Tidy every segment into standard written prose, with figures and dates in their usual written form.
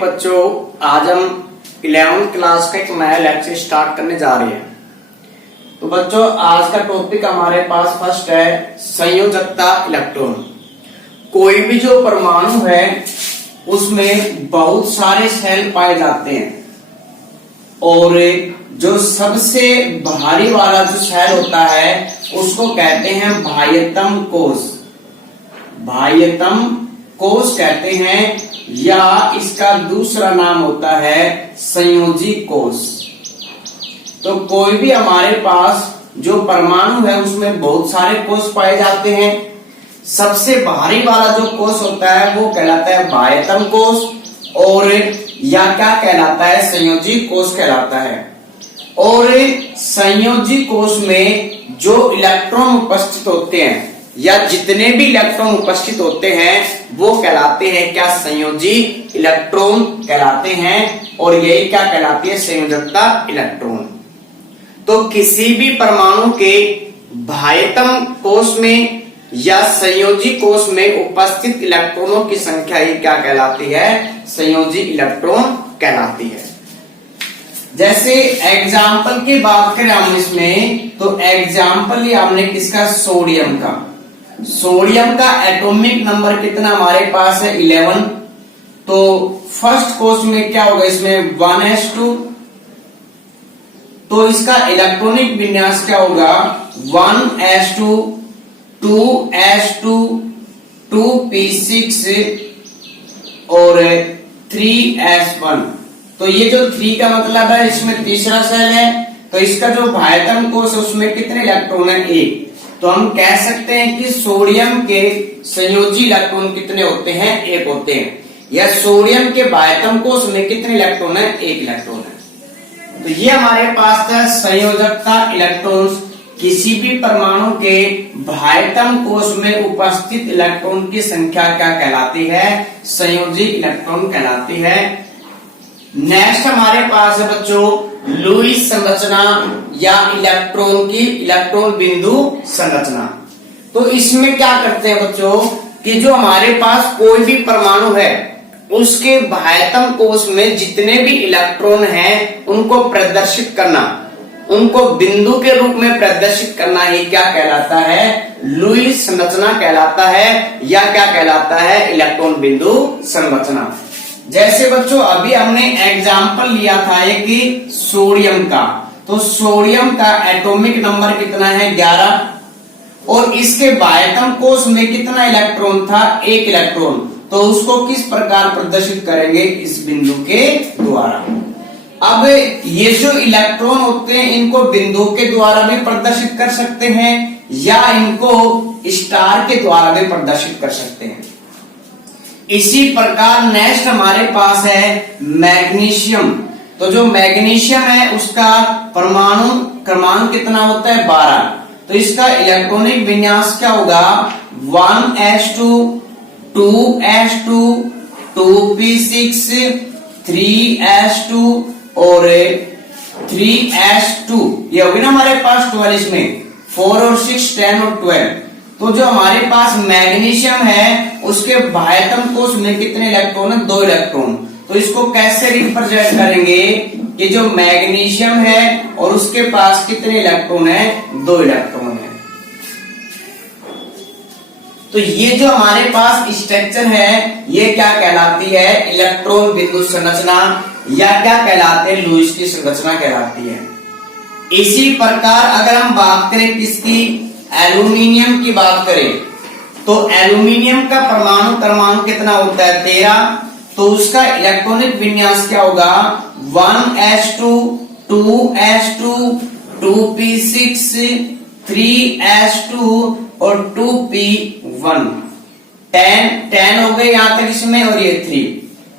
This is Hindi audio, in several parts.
मॉर्निंग बच्चों, आज हम 11th क्लास का एक नया लेक्चर स्टार्ट करने जा रहे हैं। तो बच्चों आज का टॉपिक हमारे पास फर्स्ट है संयोजकता इलेक्ट्रॉन। कोई भी जो परमाणु है उसमें बहुत सारे सेल पाए जाते हैं और जो सबसे भारी वाला जो सेल होता है उसको कहते हैं बाह्यतम कोश। बाह्यतम कोश कहते हैं या इसका दूसरा नाम होता है संयोजी कोश। तो कोई भी हमारे पास जो परमाणु है उसमें बहुत सारे कोश पाए जाते हैं। सबसे भारी वाला जो कोश होता है वो कहलाता है बाह्यतम कोश और या क्या कहलाता है, संयोजी कोश कहलाता है। और संयोजी कोश में जो इलेक्ट्रॉन उपस्थित होते हैं या जितने भी इलेक्ट्रॉन उपस्थित होते हैं वो कहलाते हैं क्या, संयोजी इलेक्ट्रॉन कहलाते हैं। और यही क्या कहलाती है, संयोजकता इलेक्ट्रॉन। तो किसी भी परमाणु के बाह्यतम कोश में या संयोजी कोश में उपस्थित इलेक्ट्रॉनों की संख्या ही क्या कहलाती है, संयोजी इलेक्ट्रॉन कहलाती है। जैसे एग्जाम्पल की बात करें हम इसमें, तो एग्जाम्पल ही हमने किसका, सोडियम का। सोडियम का एटॉमिक नंबर कितना हमारे पास है, 11। तो फर्स्ट कोश में क्या होगा, इसमें 1s2। तो इसका इलेक्ट्रॉनिक विन्यास क्या होगा, 1s2 2s2 2p6 और 3s1। तो ये जो 3 का मतलब है इसमें तीसरा सेल है। तो इसका जो बाह्यतम कोश है उसमें कितने इलेक्ट्रॉन है, 1। तो हम कह सकते हैं कि सोडियम के संयोजी इलेक्ट्रॉन कितने होते हैं, 1 होते हैं। या सोडियम के बाह्यतम कोश में कितने इलेक्ट्रॉन है, 1 इलेक्ट्रॉन है। तो ये हमारे पास था संयोजकता इलेक्ट्रॉन्स। किसी भी परमाणु के बाह्यतम कोश में उपस्थित इलेक्ट्रॉन की संख्या क्या कहलाती है, संयोजी इलेक्ट्रॉन कहलाती है। नेक्स्ट हमारे पास है बच्चों लुईस संरचना या इलेक्ट्रॉन की इलेक्ट्रॉन बिंदु संरचना। तो इसमें क्या करते हैं बच्चों कि जो हमारे पास कोई भी परमाणु है उसके बाह्यतम कोश में जितने भी इलेक्ट्रॉन हैं उनको प्रदर्शित करना, उनको बिंदु के रूप में प्रदर्शित करना ही क्या कहलाता है, लुईस संरचना कहलाता है या क्या कहलाता है, इलेक्ट्रॉन बिंदु संरचना। जैसे बच्चों अभी हमने एग्जाम्पल लिया था एक सोडियम का। तो सोडियम का एटॉमिक नंबर कितना है, 11 और इसके बाह्यतम कोश में कितना इलेक्ट्रॉन था, 1 इलेक्ट्रॉन। तो उसको किस प्रकार प्रदर्शित करेंगे, इस बिंदु के द्वारा। अब ये जो इलेक्ट्रॉन होते हैं इनको बिंदु के द्वारा भी प्रदर्शित कर सकते हैं या इनको स्टार के द्वारा भी प्रदर्शित कर सकते हैं। इसी प्रकार नेक्स्ट हमारे पास है मैग्नीशियम। तो जो मैग्नीशियम है उसका परमाणु क्रमांक कितना होता है, 12। तो इसका इलेक्ट्रॉनिक विन्यास क्या होगा, 1s2 2s2 2p6 3s2 और 3s2। ये होगी ना हमारे पास 12, इसमें 4 और 6 10 और 12। तो जो हमारे पास मैग्नीशियम है उसके बाह्यतम कोश में कितने इलेक्ट्रॉन है, 2 इलेक्ट्रॉन। तो इसको कैसे रिप्रेजेंट करेंगे कि जो मैग्नीशियम है और उसके पास कितने इलेक्ट्रॉन है, 2 इलेक्ट्रॉन है। तो ये जो हमारे पास स्ट्रक्चर है ये क्या कहलाती है, इलेक्ट्रॉन बिंदु संरचना या क्या कहलाते हैं, लुईस की संरचना कहलाती है। इसी प्रकार अगर हम बात करें किसकी, एल्यूमिनियम की बात करें, तो एल्यूमिनियम का परमाणु क्रमांक कितना होता है, 13। तो उसका इलेक्ट्रॉनिक विन्यास क्या होगा, 1s2 2s2 2p6 3s2 और 2p1 10 हो गए यहां तक इसमें, और ये 3।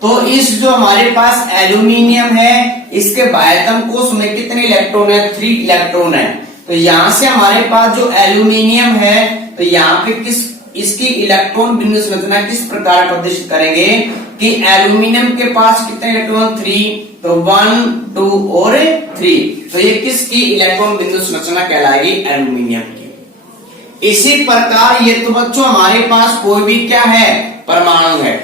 तो इस जो हमारे पास एल्यूमिनियम है इसके बाह्यतम कोश में कितने इलेक्ट्रॉन है, 3 इलेक्ट्रॉन है। तो यहां से हमारे पास जो एल्यूमिनियम है तो यहाँ पे किस इसकी इलेक्ट्रॉन बिंदु संरचना किस प्रकार प्रदर्शित करेंगे कि एल्यूमिनियम के पास कितने इलेक्ट्रॉन, 3। तो 1 2 और 3। तो ये किसकी इलेक्ट्रॉन बिंदु संरचना कहलाएगी, एल्यूमिनियम की। इसी प्रकार ये तो बच्चों हमारे पास कोई भी क्या है, परमाणु है।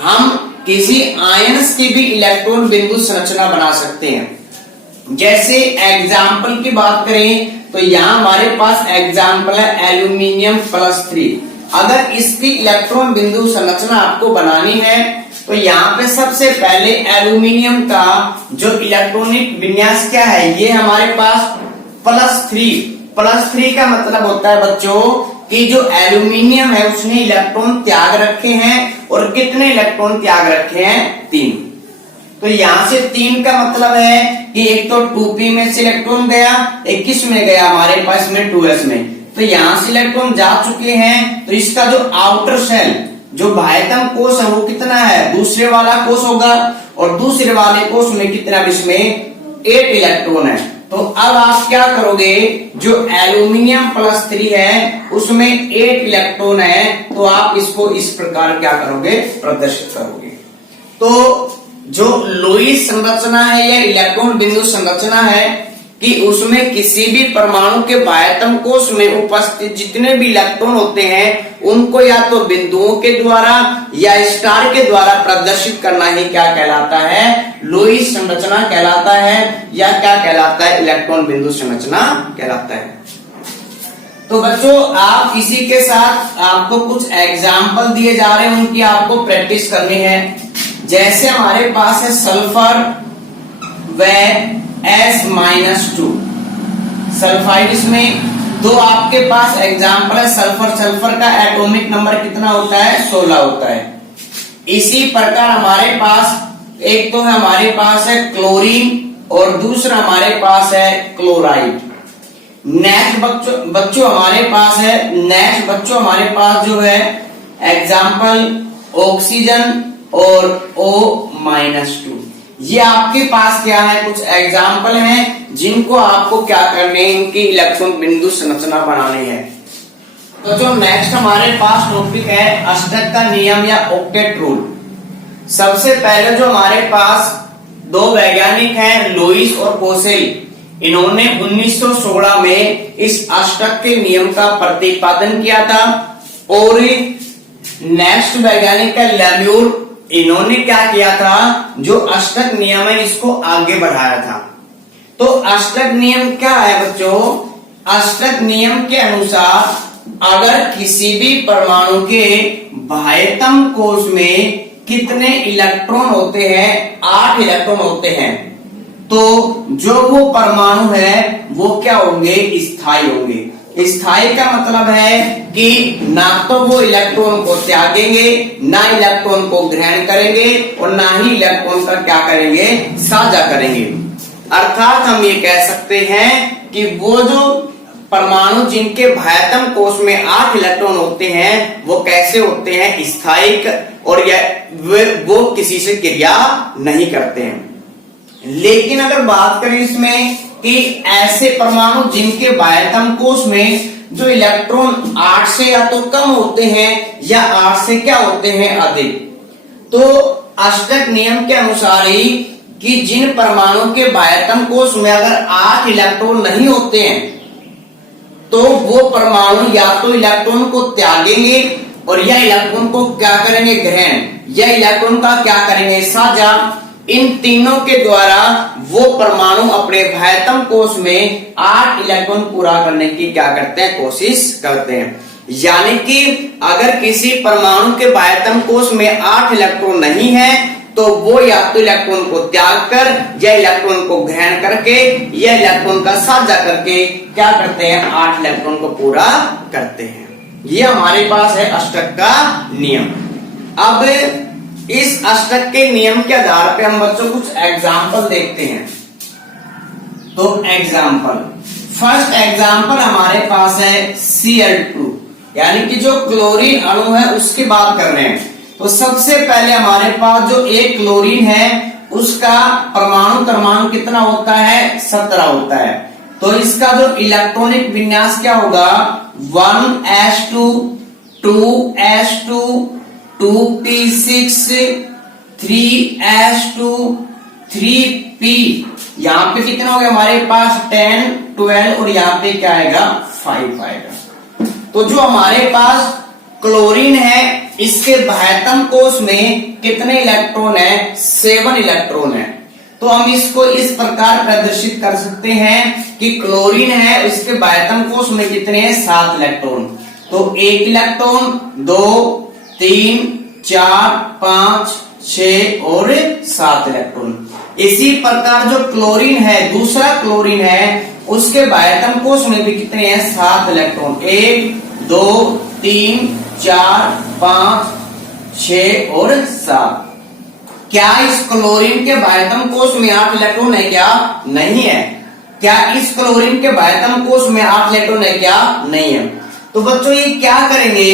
हम किसी आयंस की भी इलेक्ट्रॉन बिंदु संरचना बना सकते हैं। जैसे एग्जाम्पल की बात करें तो यहाँ हमारे पास एग्जाम्पल है एल्यूमिनियम +3। अगर इसकी इलेक्ट्रॉन बिंदु संरचना आपको बनानी है तो यहाँ पे सबसे पहले एल्यूमिनियम का जो इलेक्ट्रॉनिक विन्यास क्या है, ये हमारे पास +3 का मतलब होता है बच्चों कि जो एल्यूमिनियम है उसने इलेक्ट्रॉन त्याग रखे हैं, और कितने इलेक्ट्रॉन त्याग रखे हैं, 3। तो यहां से 3 का मतलब है कि एक तो 2p में से इलेक्ट्रॉन गया, एक किस में गया हमारे पास में 2s में, तो यहां से इलेक्ट्रॉन जा चुके हैं। तो इसका जो आउटर शेल जो बाह्यतम कोष है वो कितना है, दूसरे वाला कोष होगा, और दूसरे वाले कोष में कितना, इसमें 8 इलेक्ट्रॉन है। तो अब आप क्या करोगे, जो एल्यूमिनियम +3 है उसमें 8 इलेक्ट्रॉन है, तो आप इसको इस प्रकार क्या करोगे, प्रदर्शित करोगे। तो जो लुईस संरचना है या इलेक्ट्रॉन बिंदु संरचना है कि उसमें किसी भी परमाणु के बाह्यतम कोष में उपस्थित जितने भी इलेक्ट्रॉन होते हैं उनको या तो बिंदुओं के द्वारा या स्टार के द्वारा प्रदर्शित करना ही क्या कहलाता है, लुईस संरचना कहलाता है, या क्या कहलाता है, इलेक्ट्रॉन बिंदु संरचना कहलाता है। तो बच्चों आप इसी के साथ आपको कुछ एग्जाम्पल दिए जा रहे हैं, उनकी आपको प्रैक्टिस करनी है। जैसे हमारे पास है सल्फर व S-2 सल्फाइड, इसमें दो आपके पास एग्जाम्पल है। सल्फर का एटॉमिक नंबर कितना होता है, 16 होता है। इसी प्रकार हमारे पास एक तो है हमारे पास है क्लोरीन, और दूसरा हमारे पास है क्लोराइड। नेक्स्ट बच्चों हमारे पास जो है एग्जाम्पल ऑक्सीजन और O-2। ये आपके पास क्या है, कुछ एग्जाम्पल हैं जिनको आपको क्या करने हैं, इनकी इलेक्ट्रॉन बिंदु संरचना बनानी है। तो जो नेक्स्ट हमारे पास टॉपिक है अष्टक का नियम या ऑक्टेट रूल। सबसे पहले जो हमारे पास दो वैज्ञानिक हैं लुईस और कोसेल, इन्होंने 1916 में इस अष्टक के नियम का प्रतिपादन किया था। और नेक्स्ट वैज्ञानिक है लेम्यूर, इन्होंने क्या किया था, जो अष्टक नियम है इसको आगे बढ़ाया था। तो अष्टक नियम क्या है बच्चों, अष्टक नियम के अनुसार अगर किसी भी परमाणु के बाह्यतम कोष में कितने इलेक्ट्रॉन होते हैं, 8 इलेक्ट्रॉन होते हैं, तो जो वो परमाणु है वो क्या होंगे, स्थायी होंगे। स्थायी का मतलब है कि ना तो वो इलेक्ट्रॉन को त्यागेंगे, ना इलेक्ट्रॉन को ग्रहण करेंगे, और ना ही इलेक्ट्रॉन का क्या करेंगे, साझा करेंगे। अर्थात हम ये कह सकते हैं कि वो जो परमाणु जिनके बाह्यतम कोष में 8 इलेक्ट्रॉन होते हैं वो कैसे होते हैं, स्थायी, और वो किसी से क्रिया नहीं करते हैं। लेकिन अगर बात करें इसमें कि ऐसे परमाणु जिनके बाह्यतम कोष में जो इलेक्ट्रॉन 8 से या तो कम होते हैं या 8 से क्या होते हैं, अधिक, तो अष्टक नियम के अनुसार ही कि जिन परमाणु के बाह्यतम कोष में अगर 8 इलेक्ट्रॉन नहीं होते हैं तो वो परमाणु या तो इलेक्ट्रॉन को त्यागेंगे, और या इलेक्ट्रॉन को क्या करेंगे, ग्रहण, या इलेक्ट्रॉन का क्या करेंगे, साझा। इन तीनों के द्वारा वो परमाणु अपने बाह्यतम कोष में 8 इलेक्ट्रॉन पूरा करने की क्या करते हैं, कोशिश करते हैं। यानी कि अगर किसी परमाणु के बाह्यतम कोष में 8 इलेक्ट्रॉन नहीं है तो वो या तो इलेक्ट्रॉन को त्याग कर, या इलेक्ट्रॉन को ग्रहण करके, या इलेक्ट्रॉन का साझा करके क्या करते हैं, 8 इलेक्ट्रॉन को पूरा करते हैं। ये हमारे पास है अष्टक का नियम। अब इस अष्टक के नियम के आधार पे हम बच्चों कुछ एग्जाम्पल देखते हैं। तो फर्स्ट एग्जाम्पल हमारे पास है Cl2, यानी कि जो क्लोरीन अणु है उसकी बात कर रहे हैं। तो सबसे पहले हमारे पास जो एक क्लोरीन है उसका परमाणु क्रमांक कितना होता है, 17 होता है। तो इसका जो इलेक्ट्रॉनिक विन्यास क्या होगा, 1s2 2s2 2p6 3s2 3p, यहाँ पे कितना हो गया हमारे पास 10 12, और यहाँ पे क्या आएगा 5 आएगा। तो जो हमारे पास क्लोरीन है इसके बाह्यतम कोश में कितने इलेक्ट्रॉन है? 7 इलेक्ट्रॉन है। तो हम इसको इस प्रकार प्रदर्शित कर सकते हैं कि क्लोरीन है, इसके बाह्यतम कोश में कितने हैं? 7 इलेक्ट्रॉन। तो 1 इलेक्ट्रॉन, 2, 3, 4, 5, 6 और 7 इलेक्ट्रॉन। इसी प्रकार जो क्लोरीन है, दूसरा क्लोरीन है, उसके बाह्यतम कोश में भी कितने हैं? 7 इलेक्ट्रॉन। 1, 2, 3, 4, 5, 6 और 7। क्या इस क्लोरीन के बाह्यतम कोश में 8 इलेक्ट्रॉन है क्या? नहीं है। क्या इस क्लोरीन के बाह्यतम कोश में 8 इलेक्ट्रॉन है क्या? नहीं है। तो बच्चों ये क्या करेंगे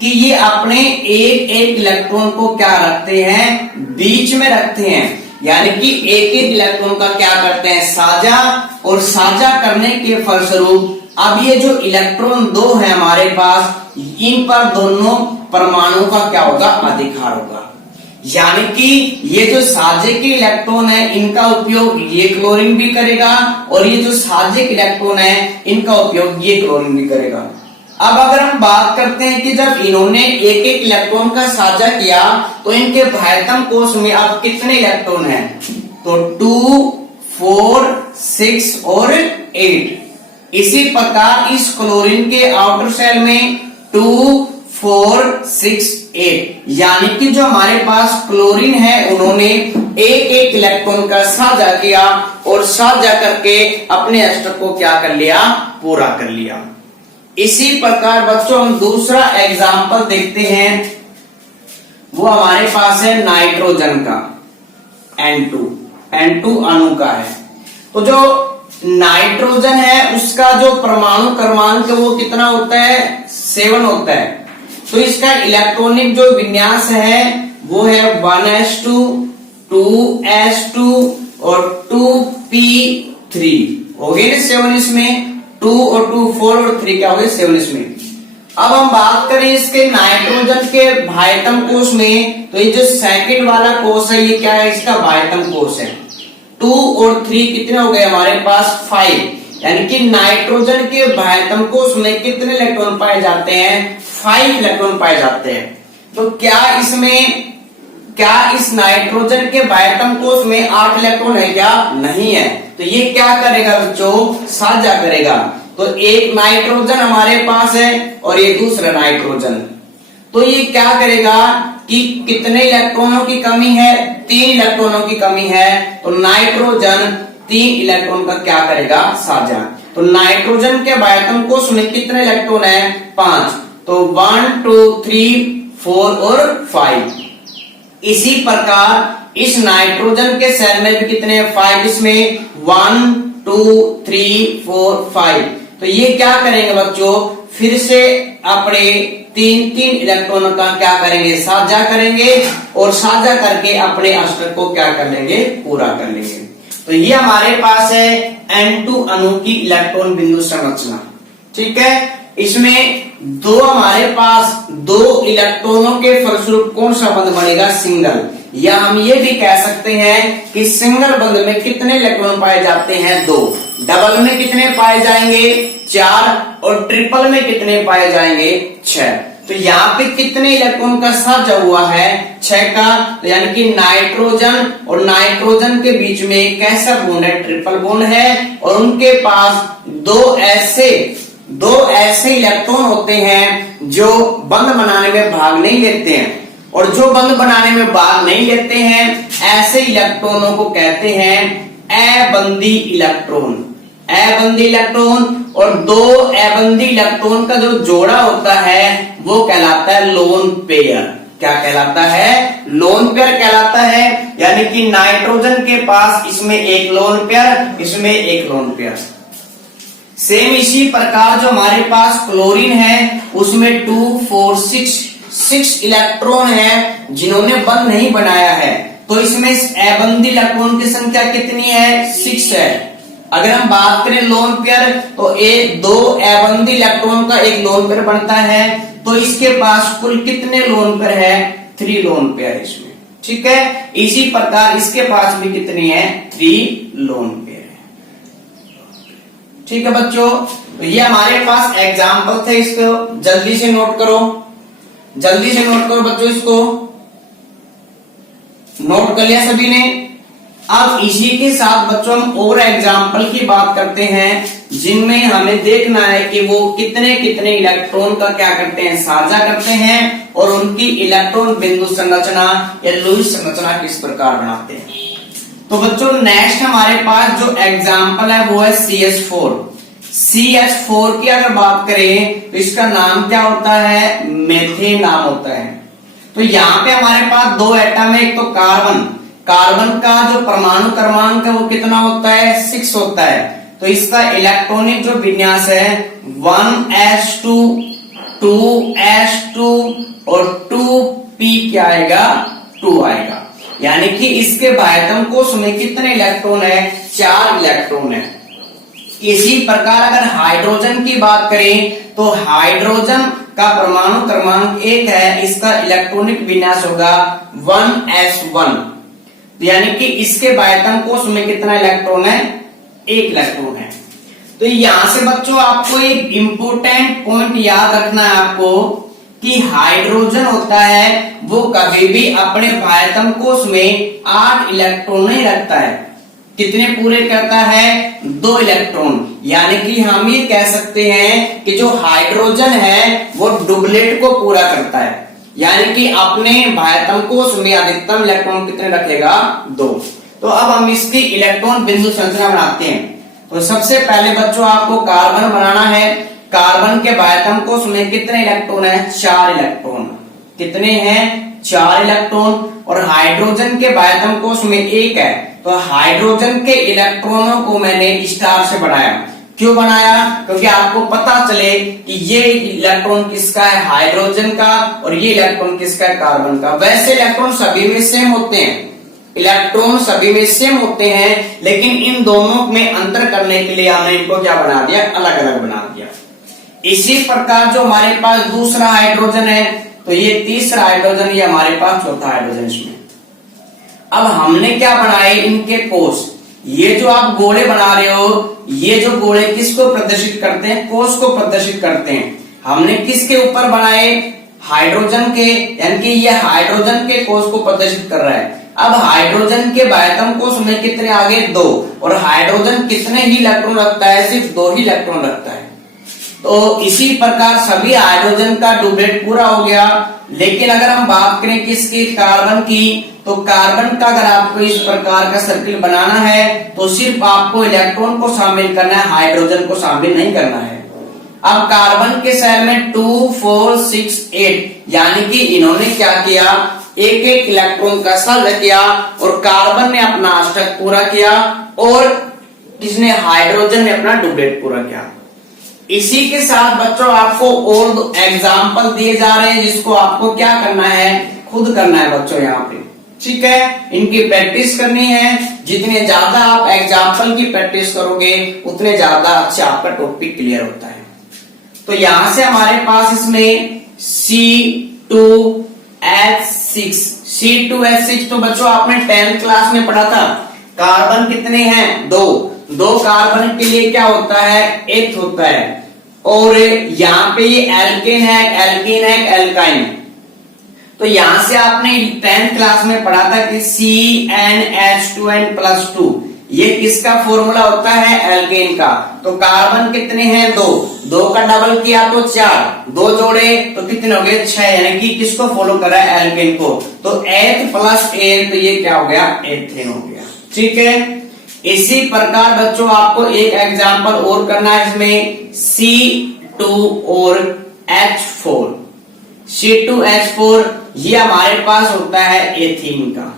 कि ये अपने एक एक इलेक्ट्रॉन को क्या रखते हैं? बीच में रखते हैं, यानी कि एक एक इलेक्ट्रॉन का क्या करते हैं? साझा। और साझा करने के फलस्वरूप अब ये जो इलेक्ट्रॉन 2 है हमारे पास, इन पर दोनों परमाणुओं का क्या होगा? अधिकार होगा। यानी कि ये जो साझे के इलेक्ट्रॉन है, इनका उपयोग ये क्लोरीन भी करेगा, और ये जो साझे के इलेक्ट्रॉन है, इनका उपयोग ये क्लोरीन भी करेगा। अब अगर हम बात करते हैं कि जब इन्होंने एक एक इलेक्ट्रॉन का साझा किया, तो इनके बाह्यतम कोश में अब कितने इलेक्ट्रॉन हैं? तो 2, 4, 6 और 8। इसी प्रकार इस क्लोरीन के आउटर शेल में 2, 4, 6, 8, यानी कि जो हमारे पास क्लोरीन है, उन्होंने एक एक इलेक्ट्रॉन का साझा किया, और साझा करके अपने अष्टक को क्या कर लिया? पूरा कर लिया। इसी प्रकार बच्चों हम दूसरा एग्जाम्पल देखते हैं, वो हमारे पास है नाइट्रोजन का, N2 अणु का है। तो जो नाइट्रोजन है, उसका जो परमाणु क्रमांक वो कितना होता है? 7 होता है। तो इसका इलेक्ट्रॉनिक जो विन्यास है वो है 1s2, 2s2 और 2p3। हो गए ना 7 इसमें, 2 और 2 4 और 3 क्या हो गए? 7 इसमें। अब हम बात करें इसके नाइट्रोजन के बाह्यतम कोश में, तो ये जो सेकंड वाला कोश है, ये क्या है? इसका बाह्यतम कोश है। 2 और 3 कितने हो गए हमारे पास? 5। यानी कि नाइट्रोजन के बाह्यतम कोश में कितने इलेक्ट्रॉन पाए जाते हैं? 5 इलेक्ट्रॉन पाए जाते हैं। तो क्या इस नाइट्रोजन के बाह्यतम कोश में 8 इलेक्ट्रॉन है क्या? नहीं है। तो ये क्या करेगा बच्चों? साझा करेगा। तो एक नाइट्रोजन हमारे पास है और ये दूसरा नाइट्रोजन, तो ये क्या करेगा कि कितने इलेक्ट्रॉनों की कमी है? 3 इलेक्ट्रॉनों की कमी है। तो नाइट्रोजन 3 इलेक्ट्रॉन का क्या करेगा? साझा। तो नाइट्रोजन के बाह्यतम कोश में कितने इलेक्ट्रॉन है? 5। तो 1, 2, 3, 4 और 5। इसी प्रकार इस नाइट्रोजन के सेल में भी कितने? 5 इसमें, 1, 2, 3, 4, 5। तो ये क्या करेंगे बच्चों? फिर से अपने 3 इलेक्ट्रॉनों का क्या करेंगे? साझा करेंगे, और साझा करके अपने अष्टक को क्या कर लेंगे? पूरा कर लेंगे। तो ये हमारे पास है N2 अणु की इलेक्ट्रॉन बिंदु संरचना। ठीक है, इसमें हमारे पास 2 इलेक्ट्रॉनों के फलस्वरूप कौन सा बंध बनेगा? सिंगल। या हम ये भी कह सकते हैं कि सिंगल बंध में कितने इलेक्ट्रॉन पाए जाते हैं? 2। डबल में कितने पाए जाएंगे? 4। और ट्रिपल में कितने पाए जाएंगे? 6। तो यहाँ पे कितने इलेक्ट्रॉन का साझा हुआ है? 6 का। तो यानी कि नाइट्रोजन और नाइट्रोजन के बीच में एक कैसा बॉन्ड है? ट्रिपल बॉन्ड है। और उनके पास 2 ऐसे इलेक्ट्रॉन होते हैं जो बंध बनाने में भाग नहीं लेते हैं, और जो बंध बनाने में भाग नहीं लेते हैं, ऐसे इलेक्ट्रॉनों को कहते हैं अबंधी इलेक्ट्रॉन। अबंधी इलेक्ट्रॉन। और 2 अबंधी इलेक्ट्रॉन का जो जोड़ा होता है वो कहलाता है लोन पेयर। क्या कहलाता है? लोन पेयर कहलाता है। यानी कि नाइट्रोजन के पास इसमें एक लोन पेयर, इसमें एक लोन पेयर। सेम इसी प्रकार जो हमारे पास क्लोरीन है, उसमें 2, 4, 6 इलेक्ट्रॉन है जिन्होंने बंध नहीं बनाया है। तो इसमें अबंधी इलेक्ट्रॉन की संख्या कितनी है? 6 है। अगर हम बात करें लोन पेयर, तो 2 अबंधी इलेक्ट्रॉन का एक लोन पेयर बनता है। तो इसके पास कुल कितने लोन पेयर है? 3 लोन पेयर इसमें। ठीक है, इसी प्रकार इसके पास भी कितनी है? 3 लोन पेयर है। ठीक है बच्चों, तो ये हमारे पास एग्जाम्पल थे, इसको जल्दी से नोट करो। जल्दी से नोट करो बच्चों, इसको नोट कर लिया सभी ने। अब इसी के साथ बच्चों हम और एग्जाम्पल की बात करते हैं जिनमें हमें देखना है कि वो कितने कितने इलेक्ट्रॉन का क्या करते हैं, साझा करते हैं, और उनकी इलेक्ट्रॉन बिंदु संरचना या लुईस संरचना किस प्रकार बनाते हैं। तो बच्चों नेक्स्ट हमारे पास जो एग्जाम्पल है वो है CH4। CH4 की अगर बात करें तो इसका नाम क्या होता है, मेथेन नाम होता है। तो यहाँ पे हमारे पास दो एटम है, एक तो कार्बन, कार्बन का जो परमाणु क्रमांक है वो कितना होता है, 6 होता है। तो इसका इलेक्ट्रॉनिक जो विन्यास है 1s2 2s2 और 2p क्या आएगा, 2 आएगा। यानी कि इसके बाह्यतम कोश में कितने इलेक्ट्रॉन है, 4 इलेक्ट्रॉन है। इसी प्रकार अगर हाइड्रोजन की बात करें तो हाइड्रोजन का परमाणु क्रमांक 1 है, इसका इलेक्ट्रॉनिक विन्यास होगा 1s1। यानी कि इसके बाह्यतम कोश में कितना इलेक्ट्रॉन है, 1 इलेक्ट्रॉन है। तो यहां से बच्चों आपको एक इंपोर्टेंट पॉइंट याद रखना है आपको कि हाइड्रोजन होता है वो कभी भी अपने बाह्यतम कोश में 8 इलेक्ट्रॉन नहीं रखता है। कितने पूरे करता है, 2 इलेक्ट्रॉन। यानी कि हम ये कह सकते हैं कि जो हाइड्रोजन है वो डुबलेट को पूरा करता है, यानी कि अपने बाह्यतम कोश में अधिकतम इलेक्ट्रॉन कितने रखेगा, 2। तो अब हम इसकी इलेक्ट्रॉन बिंदु संरचना बनाते हैं। तो सबसे पहले बच्चों आपको कार्बन बनाना है। कार्बन के बाह्यतम कोश में कितने इलेक्ट्रॉन है, 4 इलेक्ट्रॉन। कितने हैं, 4 इलेक्ट्रॉन। और हाइड्रोजन के बाह्यतम कोश में 1 है। तो हाइड्रोजन के इलेक्ट्रॉनों को मैंने स्टार से बनाया। क्यों बनाया, क्योंकि आपको पता चले कि ये इलेक्ट्रॉन किसका है, हाइड्रोजन का, और ये इलेक्ट्रॉन किसका है, कार्बन का। वैसे इलेक्ट्रॉन सभी में सेम होते हैं, इलेक्ट्रॉन सभी में सेम होते हैं, लेकिन इन दोनों में अंतर करने के लिए हमने इनको क्या बना दिया, अलग अलग बना दिया। इसी प्रकार जो हमारे पास दूसरा हाइड्रोजन है, तो ये तीसरा हाइड्रोजन, ये हमारे पास चौथा हाइड्रोजन इसमें। अब हमने क्या बनाए, इनके कोश। ये जो आप गोले बना रहे हो, ये जो गोले किसको प्रदर्शित करते हैं, कोश को प्रदर्शित करते हैं। हमने किसके ऊपर बनाए, हाइड्रोजन के, यानी कि ये हाइड्रोजन के कोश को प्रदर्शित कर रहा है। अब हाइड्रोजन के बाह्यतम कोश में कितने आगे, 2, और हाइड्रोजन कितने ही इलेक्ट्रॉन रखता है, सिर्फ 2 ही इलेक्ट्रॉन रखता है। तो इसी प्रकार सभी हाइड्रोजन का डुबलेट पूरा हो गया। लेकिन अगर हम बात करें किसकी, कार्बन की, तो कार्बन का अगर आपको इस प्रकार का सर्किल बनाना है तो सिर्फ आपको इलेक्ट्रॉन को शामिल करना है, हाइड्रोजन को शामिल नहीं करना है। अब कार्बन के सेल में 2 4 6 8, यानी कि इन्होंने क्या किया, एक एक इलेक्ट्रॉन का सर्च किया, और कार्बन ने अपना अष्टक पूरा किया, और किसने, हाइड्रोजन ने अपना डुबलेट पूरा किया। इसी के साथ बच्चों आपको और एग्जाम्पल दिए जा रहे हैं जिसको आपको क्या करना है, खुद करना है बच्चों यहाँ पे, ठीक है। इनकी प्रैक्टिस करनी है। जितने ज्यादा आप एग्जाम्पल की प्रैक्टिस करोगे उतने ज्यादा अच्छा आपका टॉपिक क्लियर होता है। तो यहां से हमारे पास इसमें C2H6 तो बच्चों आपने 10th क्लास में पढ़ा था। कार्बन कितने हैं, 2 कार्बन के लिए क्या होता है, 8 होता है। और यहाँ पे ये एल्केन है, एल्काइन। तो यहां से आपने 10th क्लास में पढ़ा था कि CnH2n+2, ये किसका फॉर्मूला होता है, एल्केन का। तो कार्बन कितने हैं, 2 का डबल किया तो 4, 2 जोड़े तो कितने हो गए, 6, यानी कि किसको फॉलो कर रहा है, एल्केन को। तो H + N, तो ये क्या हो गया, एथेन हो गया, ठीक है। इसी प्रकार बच्चों आपको एक एग्जाम्पल और करना है इसमें, C2 और H4। C2H4 ये हमारे पास होता है एथीन का,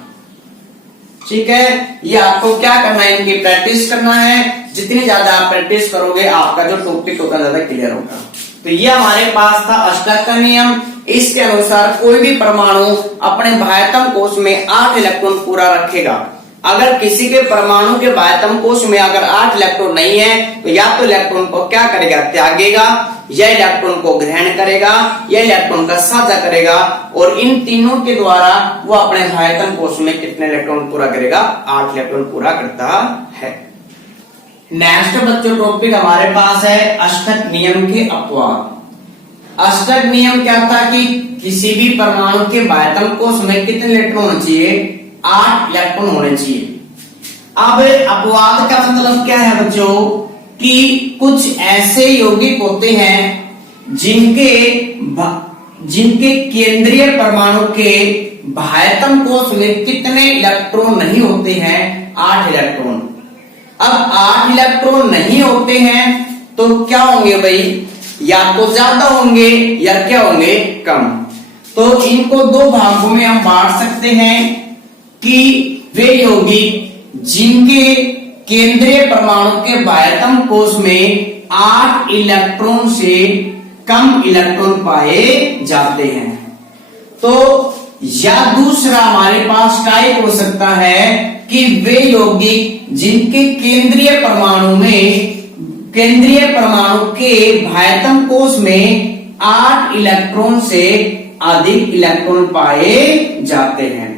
ठीक है। ये आपको क्या करना है, इनकी प्रैक्टिस करना है। जितनी ज्यादा आप प्रैक्टिस करोगे आपका जो टॉपिक उतना ज्यादा क्लियर होगा। तो ये हमारे पास था अष्टक का नियम। इसके अनुसार कोई भी परमाणु अपने बाह्यतम कोश में 8 इलेक्ट्रॉन पूरा रखेगा। अगर किसी के परमाणु के बाह्यतम कोश में अगर 8 इलेक्ट्रॉन नहीं है तो या तो इलेक्ट्रॉन को क्या करेगा, त्यागेगा, या इलेक्ट्रॉन को ग्रहण करेगा, या इलेक्ट्रॉन का साझा करेगा। और इन तीनों के द्वारा वो अपने बाह्यतम कोश में कितने इलेक्ट्रॉन पूरा करेगा, 8 इलेक्ट्रॉन पूरा करता है। नेक्स्ट बच्चों टॉपिक हमारे पास है अष्टक नियम के अपवाद। अष्टक नियम क्या था कि किसी भी परमाणु के बाह्यतम कोश में कितने इलेक्ट्रॉन होने चाहिए? 8 इलेक्ट्रॉन होने चाहिए। अब अपवाद का मतलब क्या है बच्चों कि कुछ ऐसे यौगिक होते हैं जिनके केंद्रीय परमाणु के बाह्यतम कोश में कितने इलेक्ट्रॉन नहीं होते हैं? 8 इलेक्ट्रॉन। अब 8 इलेक्ट्रॉन नहीं होते हैं तो क्या होंगे भाई? या तो ज्यादा होंगे या क्या होंगे? कम। तो इनको दो भागों में हम बांट सकते हैं कि वे यौगिक जिनके केंद्रीय परमाणु के बाह्यतम कोश में 8 इलेक्ट्रॉन से कम इलेक्ट्रॉन पाए जाते हैं। तो या दूसरा हमारे पास टाइप हो सकता है कि वे यौगिक जिनके केंद्रीय परमाणु के बाह्यतम कोश में 8 इलेक्ट्रॉन से अधिक इलेक्ट्रॉन पाए जाते हैं।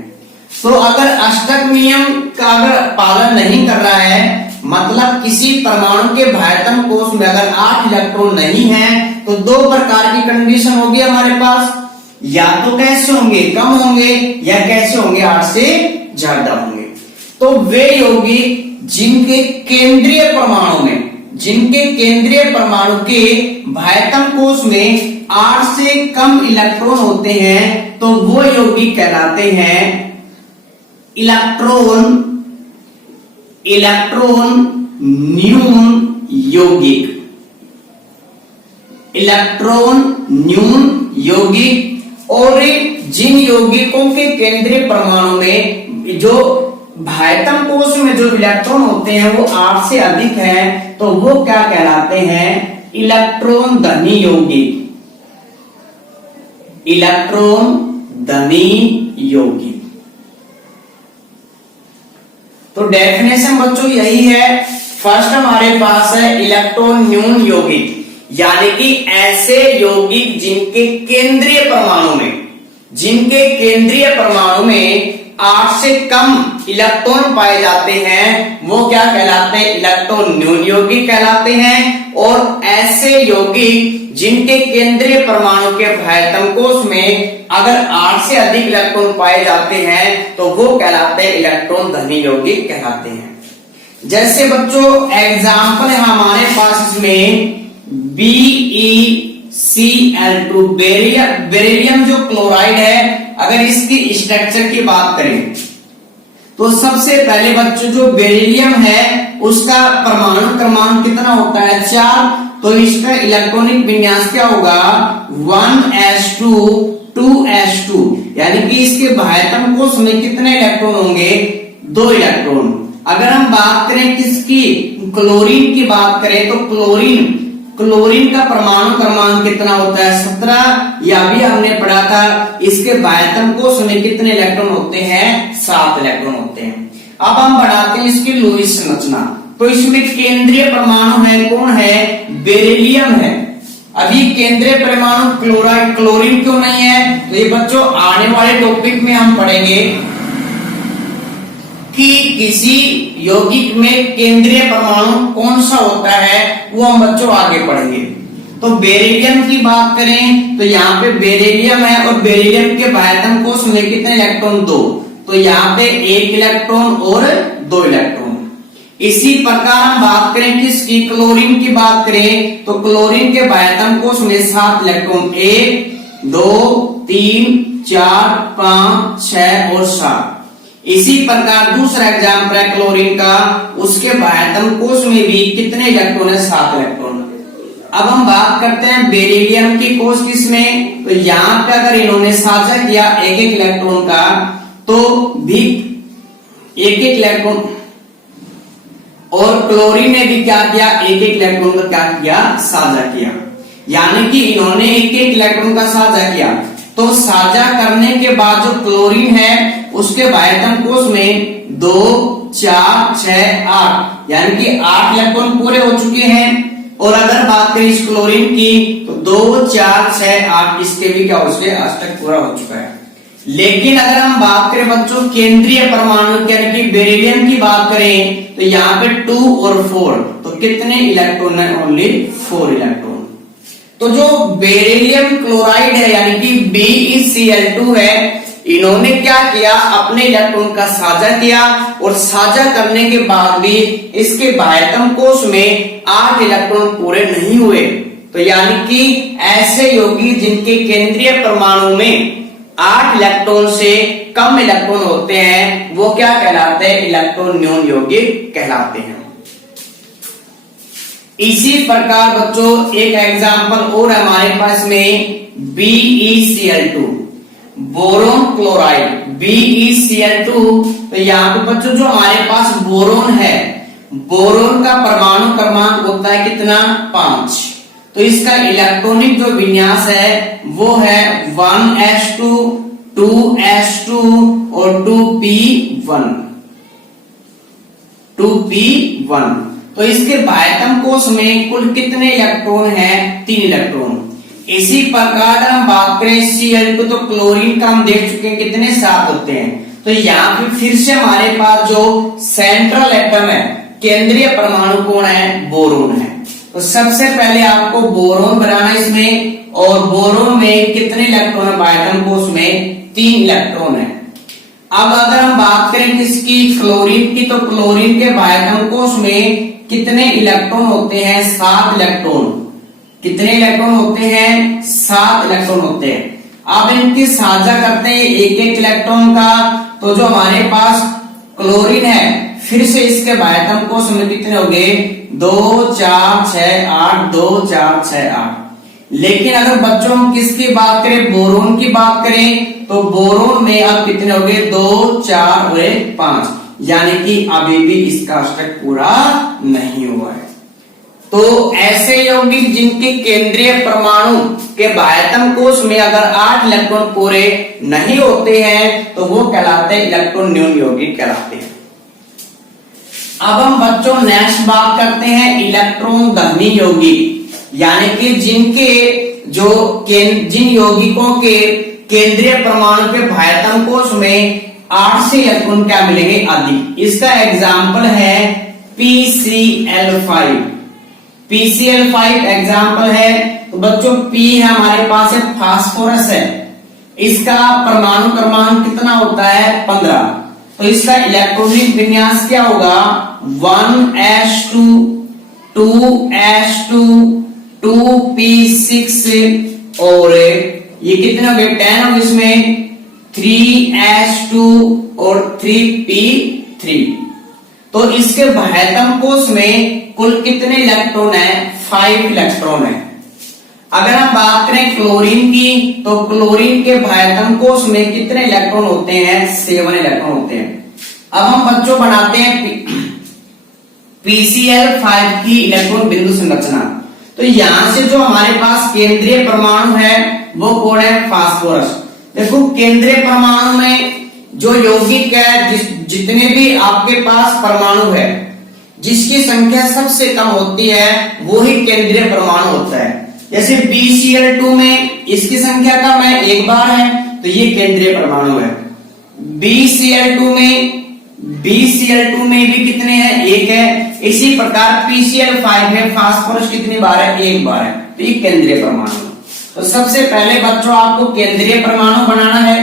तो अगर अष्टक नियम का अगर पालन नहीं कर रहा है, मतलब किसी परमाणु के बाह्यतम कोश में अगर 8 इलेक्ट्रॉन नहीं है, तो दो प्रकार की कंडीशन होगी हमारे पास। या तो कैसे होंगे? कम होंगे, या कैसे होंगे? 8 से ज्यादा होंगे। तो वे यौगिक जिनके केंद्रीय परमाणु के बाह्यतम कोश में 8 से कम इलेक्ट्रॉन होते हैं, तो वो यौगिक कहलाते हैं इलेक्ट्रॉन न्यून यौगिक। और जिन यौगिकों के केंद्रीय परमाणु में जो बाह्यतम कोश में जो इलेक्ट्रॉन होते हैं वो 8 से अधिक है, तो वो क्या कहलाते हैं? इलेक्ट्रॉन धनी यौगिक। तो डेफिनेशन बच्चों यही है। फर्स्ट हमारे पास है इलेक्ट्रॉन न्यून यौगिक, यानी कि ऐसे यौगिक जिनके केंद्रीय परमाणु में 8 से कम इलेक्ट्रॉन पाए जाते हैं, वो क्या कहलाते हैं? इलेक्ट्रॉन न्यून यौगिक कहलाते हैं। और ऐसे यौगिक जिनके केंद्रीय परमाणु के बाह्यतम कोश में अगर 8 से अधिक इलेक्ट्रॉन पाए जाते हैं, तो वो कहलाते हैं इलेक्ट्रॉन धनी यौगिक कहलाते हैं। जैसे बच्चों एग्जाम्पल है हमारे पास इसमें BeCl2 बेरिलियम जो क्लोराइड है, अगर इसकी स्ट्रक्चर की बात करें तो सबसे पहले बच्चों जो बेरिलियम है उसका परमाणु क्रमांक कितना होता है? 4। तो इसका इलेक्ट्रॉनिक विन्यास क्या होगा? 1s2 2s2, यानी कि इसके बाह्यतम कोश में कितने इलेक्ट्रॉन होंगे? 2 इलेक्ट्रॉन। अगर हम बात करें किसकी? क्लोरीन की बात करें तो क्लोरीन का परमाणु क्रमांक कितना होता है? 17। या भी हमने पढ़ा था इसके बाह्यतम कोश में कितने इलेक्ट्रॉन होते हैं? 7 इलेक्ट्रॉन होते हैं। अब हम बढ़ाते हैं इसकी लुईस संरचना। तो इसमें केंद्रीय परमाणु है, कौन है? बेरिलियम है। अभी केंद्रीय परमाणु क्लोरीन क्यों नहीं है? तो ये बच्चों आने वाले टॉपिक में हम पढ़ेंगे कि किसी यौगिक में केंद्रीय परमाणु कौन सा होता है, वो हम बच्चों आगे पढ़ेंगे। तो बेरिलियम की बात करें तो यहाँ पे बेरिलियम है और बेरिलियम के बाह्यतम कोश में कितने इलेक्ट्रॉन? 2। तो यहाँ पे 1 इलेक्ट्रॉन और 2 इलेक्ट्रॉन। इसी प्रकार हम बात करें किसकी? क्लोरीन की बात करें तो क्लोरीन के बाह्यतम कोश में 7 इलेक्ट्रॉन, 1 2 3 4 5 6 और 7। इसी प्रकार दूसरा एग्जाम्पल है क्लोरीन का, उसके बाह्यतम कोश में भी कितने इलेक्ट्रॉन है? 7 इलेक्ट्रॉन। अब हम बात करते हैं बेरिलियम की कोश किसमें? तो यहाँ पे अगर इन्होंने साझा किया 1-1 इलेक्ट्रॉन का, तो भी 1-1 इलेक्ट्रॉन, और क्लोरीन ने भी क्या किया? 1-1 इलेक्ट्रॉन का क्या किया? साझा किया। यानी कि इन्होंने 1-1 इलेक्ट्रॉन का साझा किया। तो साझा करने के बाद जो क्लोरीन है उसके बाह्यतम कोश में 2 4 6 8, यानी कि 8 इलेक्ट्रॉन पूरे हो चुके हैं। और अगर बात करें इस क्लोरीन की तो 2 4 6 8 इसके भी क्या हो चुके? अष्टक पूरा हो चुका है। लेकिन अगर हम बात करें बच्चों केंद्रीय परमाणु यानी कि बेरिलियम की बात करें तो यहाँ पे 2 और 4, तो कितने इलेक्ट्रॉन है? Only 4 electron. तो जो बेरिलियम क्लोराइड है यानी कि BeCl2 है, इन्होंने क्या किया, अपने इलेक्ट्रॉन का साझा किया और साझा करने के बाद भी इसके बाह्यतम कोश में 8 इलेक्ट्रॉन पूरे नहीं हुए। तो यानी कि ऐसे यौगिक जिनके केंद्रीय परमाणु में 8 इलेक्ट्रॉन से कम इलेक्ट्रॉन होते हैं वो क्या कहलाते हैं, इलेक्ट्रॉन न्यून यौगिक कहलाते हैं। इसी प्रकार बच्चों एक एग्जांपल और हमारे पास में BeCl2, बोरोन क्लोराइड BeCl2। तो यहाँ पे बच्चों जो हमारे पास बोरोन है, बोरोन का परमाणु क्रमांक होता है कितना, 5। तो इसका इलेक्ट्रॉनिक जो विन्यास है वो है 1s2 2s2 और 2p1। तो इसके बाह्यतम कोश में कुल कितने इलेक्ट्रॉन हैं, 3 इलेक्ट्रॉन। इसी प्रकार हम बात करें Cl2, तो क्लोरीन का हम देख चुके हैं कितने 7 होते हैं। तो यहाँ पे फिर से हमारे पास जो सेंट्रल एटम है, केंद्रीय परमाणु कौन है, बोरोन है। तो सबसे पहले आपको बोरोन बनाना इसमें, और बोरोन में कितने इलेक्ट्रॉन है बाह्यतम कोश में, 3 इलेक्ट्रॉन है। अब अगर हम बात करें किसकी, क्लोरीन की, तो क्लोरीन के बाह्यतम कोश में कितने इलेक्ट्रॉन होते हैं, 7 इलेक्ट्रॉन। कितने इलेक्ट्रॉन होते हैं, 7 इलेक्ट्रॉन होते हैं। अब इनकी साझा करते हैं एक एक इलेक्ट्रॉन का। तो जो हमारे पास क्लोरीन है, फिर से इसके बाह्यतम कोश में कितने हो गए, 2 4 6 8, 2 4 6 8। लेकिन अगर बच्चों हम किसकी बात करें, बोरोन की बात करें, तो बोरोन में अब कितने हो गए, 2 4 और 5, यानी कि अभी भी इसका अष्टक पूरा नहीं हुआ है। तो ऐसे यौगिक जिनके केंद्रीय परमाणु के बाह्यतम कोश में अगर 8 इलेक्ट्रॉन पूरे नहीं होते हैं तो वो कहलाते हैं इलेक्ट्रॉन न्यून यौगिक कहलाते हैं। अब हम बच्चों नेक्स्ट बात करते हैं इलेक्ट्रॉन धर्मी यौगिक, यानी कि जिन यौगिकों के केंद्रीय परमाणु के बाह्यतम कोश में 8 से इलेक्ट्रॉन क्या मिलेंगे, अधिक। इसका एग्जाम्पल है PCl5। PCl5 एग्जाम्पल है। तो बच्चों P है हमारे पास है, फास्फोरस है, इसका परमाणु क्रमांक कितना होता है, 15। तो इसका इलेक्ट्रॉनिक विन्यास क्या होगा, 1s2 2s2 2p6 और ये कितने हो गए, 10 हो गए, इसमें 3s2 और 3p3। तो इसके बाह्यतम कोश में कुल कितने इलेक्ट्रॉन है, 5 इलेक्ट्रॉन है। अगर हम बात करें क्लोरीन की, तो क्लोरीन के बाह्यतम कोश में कितने इलेक्ट्रॉन होते हैं, 7 इलेक्ट्रॉन होते हैं। अब हम बच्चों बनाते हैं PCl5 की इलेक्ट्रॉन बिंदु संरचना। तो यहां से जो हमारे पास केंद्रीय परमाणु है वो कौन है, फास्फोरस। देखो केंद्रीय परमाणु में जो यौगिक है, जितने भी आपके पास परमाणु है, जिसकी संख्या सबसे कम होती है वो ही केंद्रीय परमाणु होता है। जैसे BeCl2 में इसकी संख्या कम है, 1 बार है, तो ये केंद्रीय परमाणु है। BeCl2 में भी कितने हैं, 1 है। इसी प्रकार PCl5 में फास्फोरस कितनी बार है, 1 बार है, तो ये केंद्रीय परमाणु। तो सबसे पहले बच्चों आपको केंद्रीय परमाणु बनाना है।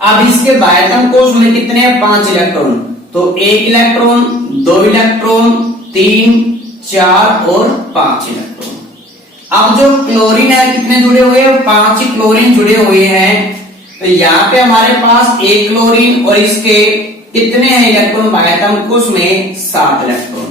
अब इसके बाह्यतम कोश में कितने हैं, 5 इलेक्ट्रॉन। तो 1 इलेक्ट्रॉन, 2 इलेक्ट्रॉन, 3 4 और 5 इलेक्ट्रॉन। अब जो क्लोरीन है कितने जुड़े हुए हैं, 5 ही क्लोरीन जुड़े हुए हैं। तो यहाँ पे हमारे पास 1 क्लोरीन और इसके कितने हैं इलेक्ट्रॉन बाह्यतम कोश में, 7 इलेक्ट्रॉन।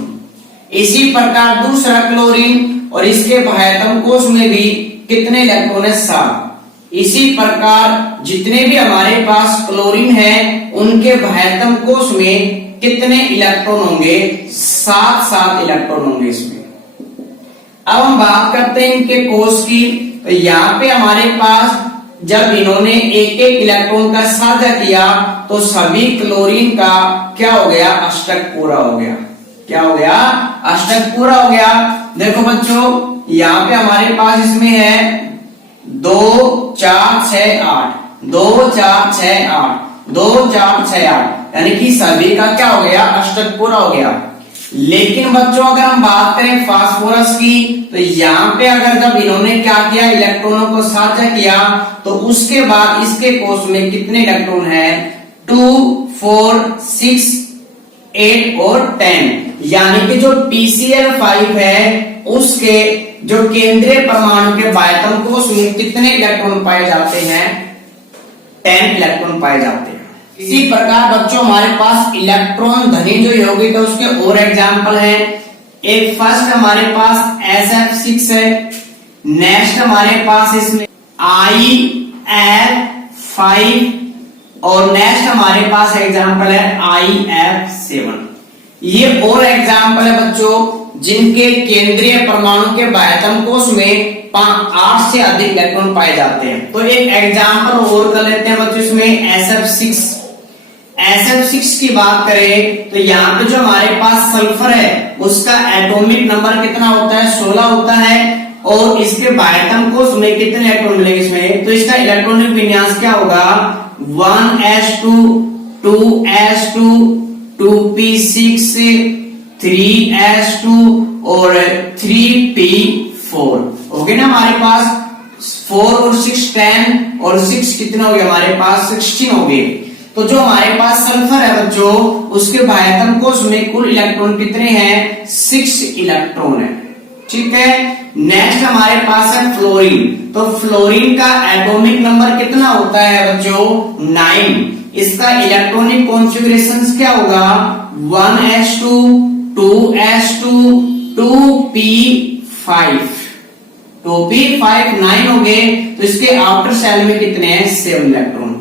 इसी प्रकार दूसरा क्लोरीन और इसके बाह्यतम कोश में भी कितने इलेक्ट्रॉन है, 7। इसी प्रकार जितने भी हमारे पास क्लोरीन है उनके बाह्यतम कोश में कितने इलेक्ट्रॉन होंगे, 7 इलेक्ट्रॉन होंगे इसमें। अब हम बात करते हैं इनके कोश की। तो यहाँ पे हमारे पास जब इन्होंने एक एक इलेक्ट्रॉन का साझा किया तो सभी क्लोरीन का क्या हो गया, अष्टक पूरा हो गया। क्या हो गया, अष्टक पूरा हो गया। देखो बच्चों यहाँ पे हमारे पास इसमें है 2 4 6 8, 2 4 6 8, 2 4 6 8, यानी कि सभी का क्या हो गया, अष्टक पूरा हो गया। लेकिन बच्चों अगर हम बात करें फास्फोरस की, तो यहाँ पे अगर जब इन्होंने क्या किया, इलेक्ट्रॉनों को साझा किया, तो उसके बाद इसके कोष में कितने इलेक्ट्रॉन है, 2, 4, 6, 8 और 10। यानी कि जो PCl5 है उसके जो केंद्रीय परमाणु के बाह्यतम कोष में कितने इलेक्ट्रॉन पाए जाते हैं, 10 इलेक्ट्रॉन पाए जाते हैं। इसी प्रकार बच्चों हमारे पास इलेक्ट्रॉन धनी जो यौगिक है उसके और एग्जाम्पल है। एक फर्स्ट हमारे पास SF6 है, नेक्स्ट हमारे पास इसमें IF5 और नेक्स्ट हमारे पास एग्जाम्पल है IF7। ये और एग्जाम्पल है बच्चों जिनके केंद्रीय परमाणु के बाह्यतम कोष में 8 से अधिक इलेक्ट्रॉन पाए जाते हैं। तो एक एग्जाम्पल और कर लेते हैं बच्चों इसमें SF6 की बात करें तो यहाँ पे जो हमारे पास सल्फर है उसका एटॉमिक नंबर कितना होता है, 16 होता है। और इसके बाह्यतम कोष में कितने इलेक्ट्रॉन मिलेंगे इसमें, तो इसका इलेक्ट्रॉनिक विन्यास क्या होगा, 1s2, 2s2, 2p6, 3s2 और 3p4 हो गए ना हमारे पास। 4 और 6 10 और 6 कितना हो गया हमारे पास, 16 हो गए। तो जो हमारे पास सल्फर है बच्चों उसके बाह्यतम कोष में कुल इलेक्ट्रॉन कितने हैं, 6 इलेक्ट्रॉन है। ठीक है, नेक्स्ट हमारे पास है फ्लोरीन। तो फ्लोरीन का एटॉमिक नंबर कितना होता है बच्चों, 9। इसका इलेक्ट्रॉनिक कॉन्फ़िगरेशन क्या होगा, 1s2, 2s2, 2p5, 2p5 9 हो गए। तो इसके आउटर सेल में कितने हैं, 7 इलेक्ट्रॉन।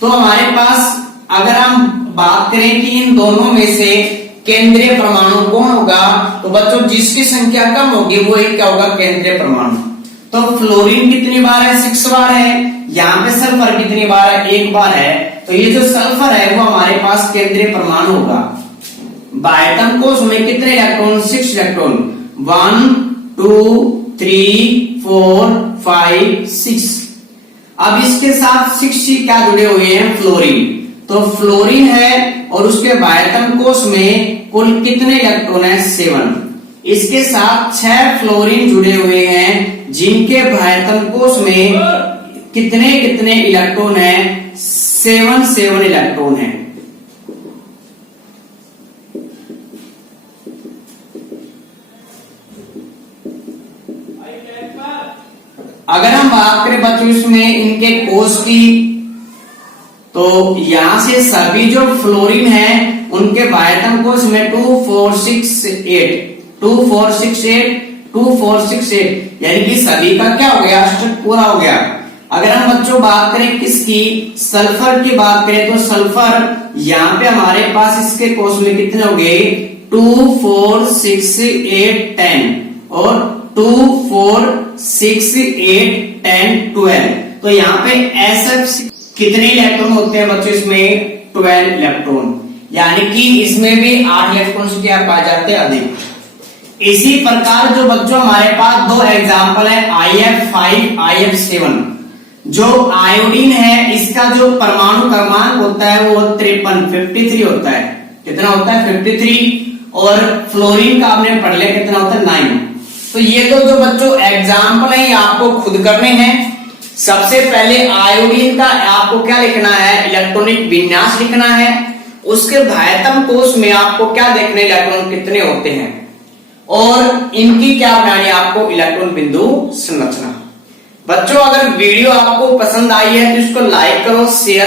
तो हमारे पास अगर हम बात करें कि इन दोनों में से केंद्रीय परमाणु कौन होगा, तो बच्चों जिसकी संख्या कम होगी वो एक क्या होगा, केंद्रीय परमाणु। तो फ्लोरीन कितनी बार है, 6 बार है। यहाँ पे सल्फर कितनी बार है, 1 बार है। तो ये जो सल्फर है वो हमारे पास केंद्रीय परमाणु होगा। बाह्यतम कोष में कितने इलेक्ट्रॉन, 6 इलेक्ट्रॉन, 1, 2, 3, 4, 5, 6। अब इसके साथ 6 क्या जुड़े हुए हैं, फ्लोरीन। तो फ्लोरीन है और उसके बाह्यतम कोष में कुल कितने इलेक्ट्रॉन है, 7। इसके साथ 6 फ्लोरीन जुड़े हुए हैं जिनके बाह्यतम कोष में कितने कितने इलेक्ट्रॉन है, 7 इलेक्ट्रॉन है। अगर हम बात करें बच्चों इसमें इनके कोष की, तो यहां से सभी जो फ्लोरीन है उनके बाह्यतम कोष में 2, 4, 6, 8, 2, 4, 6, 8, 2, 4, 6, 8 यानी कि सभी का क्या हो गया, अष्टक पूरा हो गया। अगर हम बच्चों बात करें किसकी, सल्फर की बात करें, तो सल्फर यहाँ पे हमारे पास इसके कोष में कितने हो गए, 2, 4, 6, 8, 10 और 2, 4, 6, 8, 10, 12। तो यहाँ पे SF कितने इलेक्ट्रॉन होते हैं बच्चों इसमें, 12 इलेक्ट्रॉन। यानी कि इसमें भी 8 इलेक्ट्रॉन क्या पाए जाते हैं, अधिक। इसी प्रकार जो बच्चों हमारे पास 2 एग्जाम्पल है, IF5, IF7। जो आयोडीन है इसका जो परमाणु क्रमांक होता है वो 53 होता है। कितना होता है, 53। और फ्लोरीन का आपने पढ़ लिया कितना होता है, 9। तो ये जो बच्चों एग्जाम्पल है ये आपको खुद करने हैं। सबसे पहले आयोडीन का आपको क्या लिखना है, इलेक्ट्रॉनिक विन्यास लिखना है। उसके बाह्यतम कोष में आपको क्या देखना है, इलेक्ट्रॉन कितने होते हैं, और इनकी क्या बनानी है आपको, इलेक्ट्रॉन बिंदु संरचना। बच्चों अगर वीडियो आपको पसंद आई है तो इसको लाइक करो, शेयर